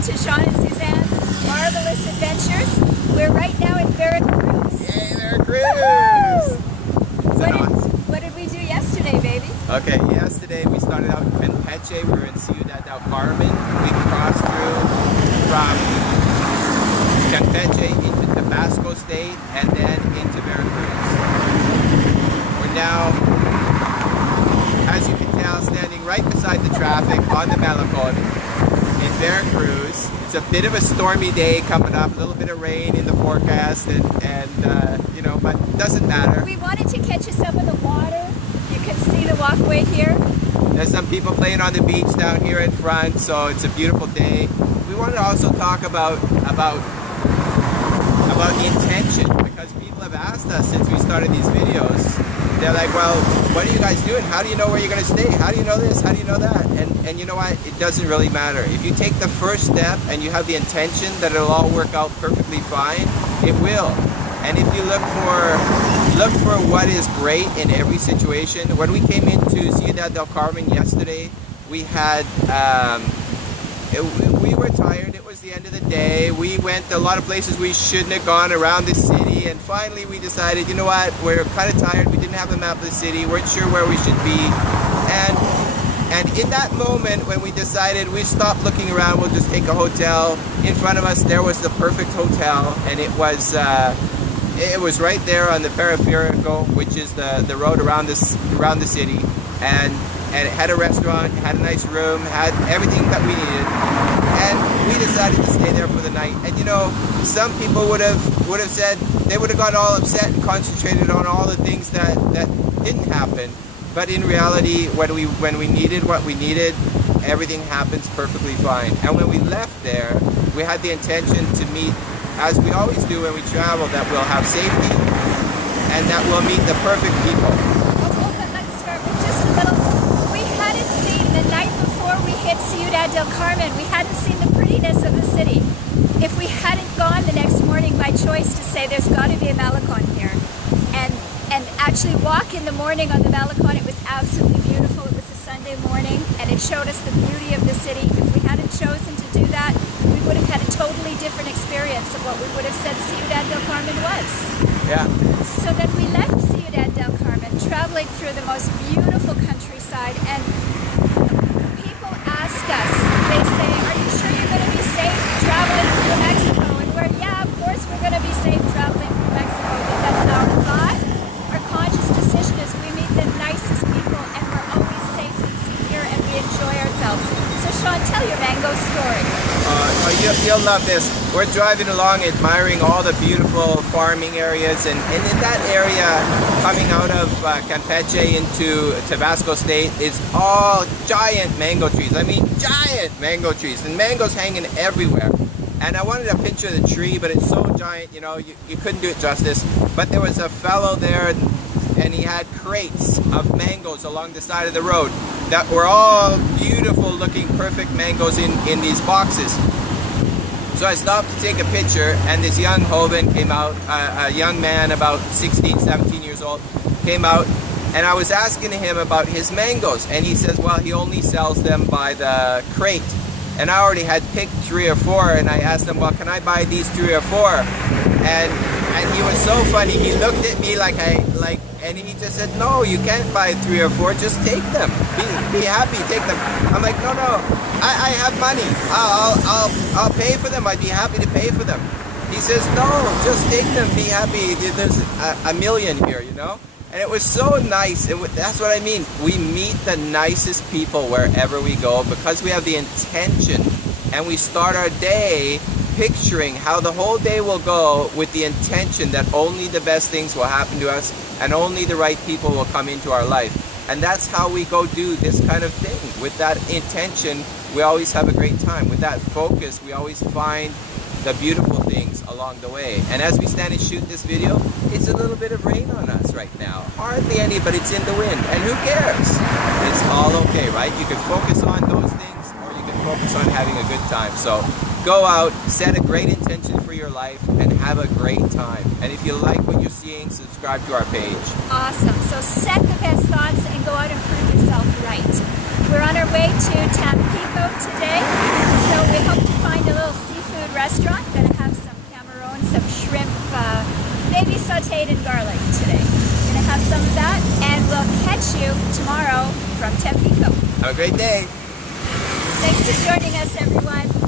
welcome to Shawn and Suzanne's Marvelous Adventures. We're right now in Veracruz. Yay, Veracruz! What did we do yesterday, baby? Okay, yesterday we started out in Campeche. We were in Ciudad del Carmen. We crossed through from Campeche into Tabasco State and then into Veracruz. We're now, as you can tell, standing right beside the traffic on the Malecon in Veracruz. It's a bit of a stormy day coming up, a little bit of rain in the forecast, and you know, but it doesn't matter. We wanted to catch you some of the water. You can see the walkway here. There's some people playing on the beach down here in front, so it's a beautiful day. We wanted to also talk about the intention, because people have asked us since we started these videos. They're like, well, what are you guys doing? How do you know where you're going to stay? How do you know this? How do you know that? And you know what? It doesn't really matter. If you take the first step and you have the intention that it'll all work out perfectly fine, it will. And if you look for what is great in every situation. When we came into Ciudad del Carmen yesterday, we had we were tired. It was the end of the day. We went to a lot of places we shouldn't have gone around the city, and finally we decided, you know what, we're kind of tired. We didn't have a map of the city, weren't sure where we should be, and in that moment when we decided, we stopped looking around, we'll just take a hotel. In front of us there was the perfect hotel, and it was right there on the Periférico, which is the road around the city, and it had a restaurant, it had a nice room, had everything that we needed, and we decided to stay there for the night. And you know, some people would have said, they would have got all upset and concentrated on all the things that didn't happen. But in reality, when we needed what we needed, everything happens perfectly fine. And when we left there, we had the intention to meet, as we always do when we travel, that we'll have safety and that we'll meet the perfect people. But let's start with just a little. We hadn't seen, the night before we hit Ciudad del Carmen, we hadn't seen the prettiness of the city. If we hadn't gone the next morning by choice to say there's got to be a Malecon here, and actually walk in the morning on the Malecon, it was absolutely beautiful. It was a Sunday morning, and it showed us the beauty of the city. If we hadn't chosen to do that, we would have had a totally different experience of what we would have said Ciudad del Carmen was. Yeah. So then we left Ciudad del Carmen, traveling through the most beautiful countryside, and people ask us, they say, are you sure you're going to be safe traveling through Mexico? And we're, yeah, of course we're going to be safe traveling through Mexico, because our thought, our conscious decision is we meet the nicest people, and we're always safe and secure, and we enjoy ourselves. So Shawn, tell your mango story. You'll love this. We're driving along, admiring all the beautiful farming areas, and in that area, coming out of Campeche into Tabasco State, is all giant mango trees. I mean, giant mango trees, and mangoes hanging everywhere. And I wanted a picture of the tree, but it's so giant, you know, you couldn't do it justice. But there was a fellow there, and he had crates of mangoes along the side of the road that were all beautiful looking, perfect mangoes in these boxes. So I stopped to take a picture, and this young Hoven came out, a young man about 16, 17 years old, came out, and I was asking him about his mangoes, and he says, well, he only sells them by the crate. And I already had picked 3 or 4, and I asked him, well, can I buy these 3 or 4? And he was so funny. He looked at me and he just said, no, you can't buy 3 or 4, just take them. Be happy, take them. I'm like, no, I have money. I'll pay for them. I'd be happy to pay for them. He says, no, just take them, be happy. There's a million here, you know? And it was so nice. That's what I mean. We meet the nicest people wherever we go because we have the intention, and we start our day picturing how the whole day will go with the intention that only the best things will happen to us and only the right people will come into our life. And that's how we go do this kind of thing. With that intention, we always have a great time. With that focus, we always find the beautiful things along the way. And as we stand and shoot this video, it's a little bit of rain on us right now. Hardly any, but it's in the wind. And who cares? It's all okay, right? You can focus on those things, or you can focus on having a good time. So go out, set a great intention for your life, and have a great time. And if you like what you're seeing, subscribe to our page. Awesome. So set the best thoughts and go out and prove yourself right. We're on our way to Tampico today, so we hope to find a restaurant. Gonna have some camarón, some shrimp, maybe sauteed in garlic today. Gonna have some of that, and we'll catch you tomorrow from Tampico. Have a great day. Thanks for joining us, everyone.